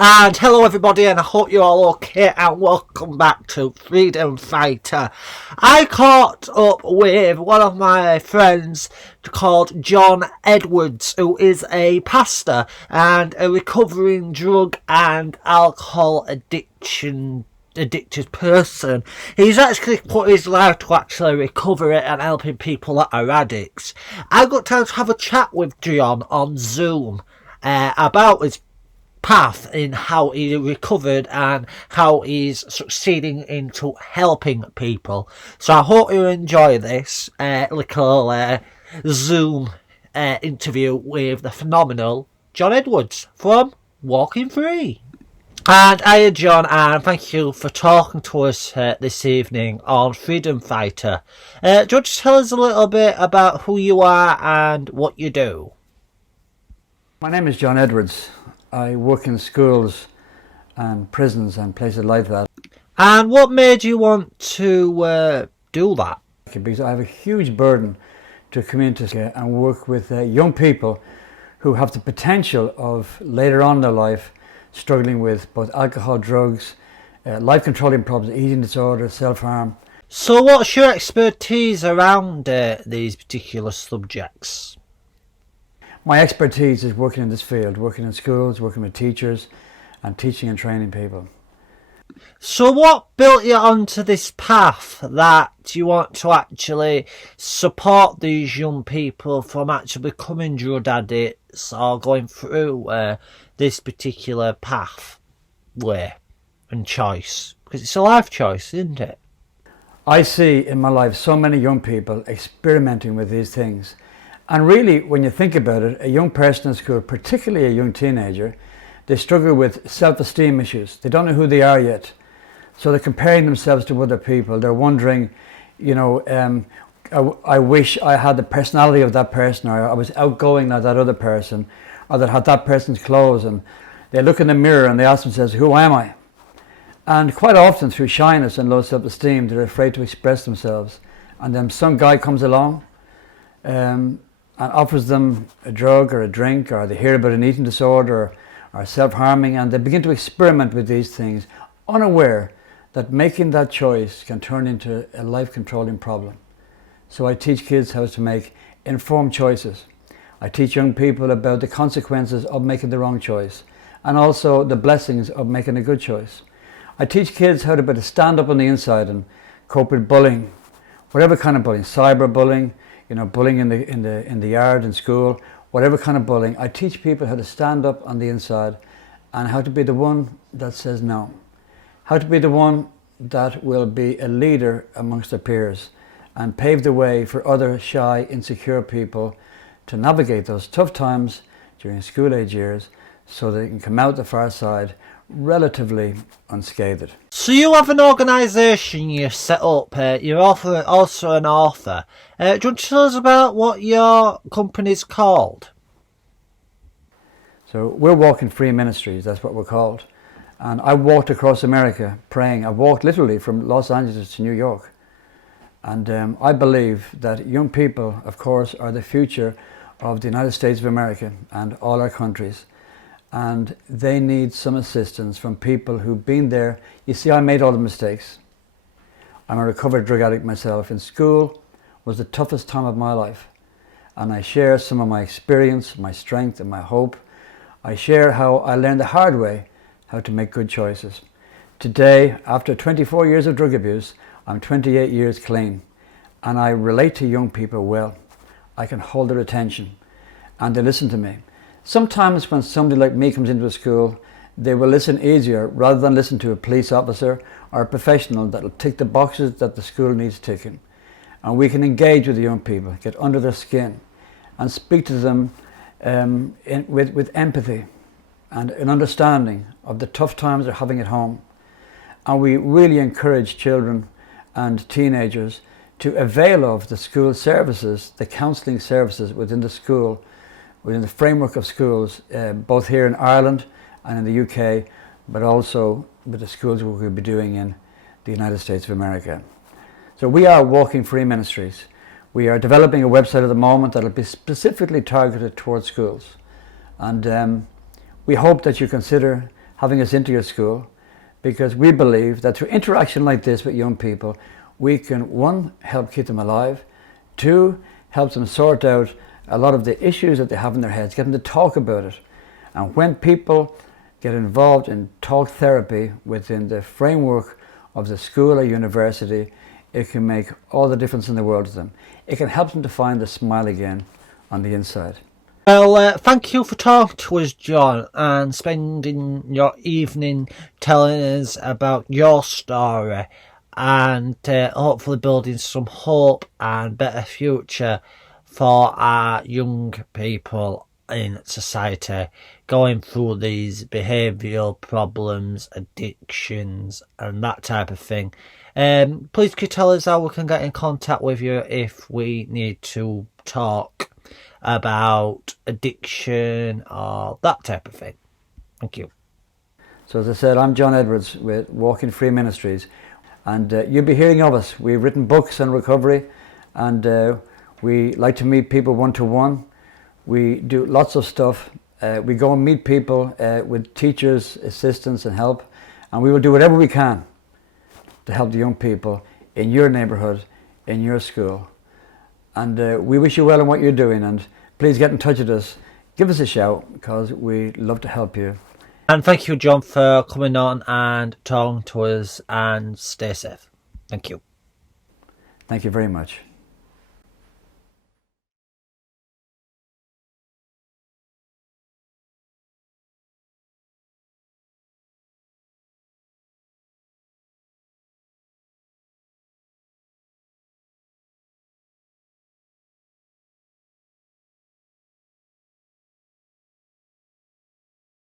And hello everybody, and I hope you're all okay, and welcome back to Freedom Fighter. I caught up with one of my friends called John Edwards, who is a pastor and a recovering drug and alcohol addicted person. He's actually put his life to actually recover it and helping people that are addicts. I got time to have a chat with John on Zoom about his path in how he recovered and how he's succeeding into helping people. So I hope you enjoy this little Zoom interview with the phenomenal John Edwards from Walking Free. And hiya John, and thank you for talking to us this evening on Freedom Fighter. Do you want to tell us a little bit about who you are and what you do? My name is John Edwards. I work in schools and prisons and places like that. And what made you want to do that? Because I have a huge burden to come into and work with young people who have the potential of later on in their life struggling with both alcohol, drugs, life-controlling problems, eating disorder, self-harm. So what's your expertise around these particular subjects? My expertise is working in this field, working in schools, working with teachers and teaching and training people. So what built you onto this path that you want to actually support these young people from actually becoming drug addicts or going through this particular pathway and choice? Because it's a life choice, isn't it? I see in my life so many young people experimenting with these things. And really, when you think about it, a young person in school, particularly a young teenager, they struggle with self-esteem issues. They don't know who they are yet. So they're comparing themselves to other people. They're wondering, I wish I had the personality of that person, or I was outgoing like that other person, or that had that person's clothes. And they look in the mirror and they ask themselves, who am I? And quite often, through shyness and low self-esteem, they're afraid to express themselves. And then some guy comes along and offers them a drug or a drink, or they hear about an eating disorder or self-harming, and they begin to experiment with these things, unaware that making that choice can turn into a life-controlling problem. So I teach kids how to make informed choices. I teach young people about the consequences of making the wrong choice, and also the blessings of making a good choice. I teach kids how to better stand up on the inside and cope with bullying, whatever kind of bullying, cyberbullying, bullying in the yard, in school, whatever kind of bullying. I teach people how to stand up on the inside and how to be the one that says no. How to be the one that will be a leader amongst their peers and pave the way for other shy, insecure people to navigate those tough times during school age years so they can come out the far side relatively unscathed. So you have an organisation you set up, you're also an author. Do you want to tell us about what your company's called? So we're Walking Free Ministries, that's what we're called. And I walked across America praying. I walked literally from Los Angeles to New York. And I believe that young people, of course, are the future of the United States of America and all our countries. And they need some assistance from people who've been there. You see, I made all the mistakes. I'm a recovered drug addict myself. In school was the toughest time of my life. And I share some of my experience, my strength and my hope. I share how I learned the hard way how to make good choices. Today, after 24 years of drug abuse, I'm 28 years clean. And I relate to young people well. I can hold their attention and they listen to me. Sometimes when somebody like me comes into a school, they will listen easier rather than listen to a police officer or a professional that will tick the boxes that the school needs ticking. And we can engage with the young people, get under their skin and speak to them with empathy and an understanding of the tough times they're having at home. And we really encourage children and teenagers to avail of the school services, the counselling services within the school, within the framework of schools, both here in Ireland and in the UK, but also with the schools we will be doing in the United States of America. So we are Walking Free Ministries. We are developing a website at the moment that will be specifically targeted towards schools. And we hope that you consider having us into your school, because we believe that through interaction like this with young people, we can, one, help keep them alive, two, help them sort out a lot of the issues that they have in their heads, get them to talk about it. And when people get involved in talk therapy within the framework of the school or university, it can make all the difference in the world to them. It can help them to find the smile again on the inside. Well, thank you for talking to us, John, and spending your evening telling us about your story, and hopefully building some hope and better future for our young people in society going through these behavioural problems, addictions, and that type of thing. Please could you tell us how we can get in contact with you if we need to talk about addiction or that type of thing. Thank you. So as I said, I'm John Edwards with Walking Free Ministries, and you'll be hearing of us. We've written books on recovery, and we like to meet people one-to-one. We do lots of stuff. We go and meet people with teachers, assistants and help, and we will do whatever we can to help the young people in your neighbourhood, in your school. And we wish you well in what you're doing, and please get in touch with us. Give us a shout, because we'd love to help you. And thank you, John, for coming on and talking to us, and stay safe. Thank you. Thank you very much.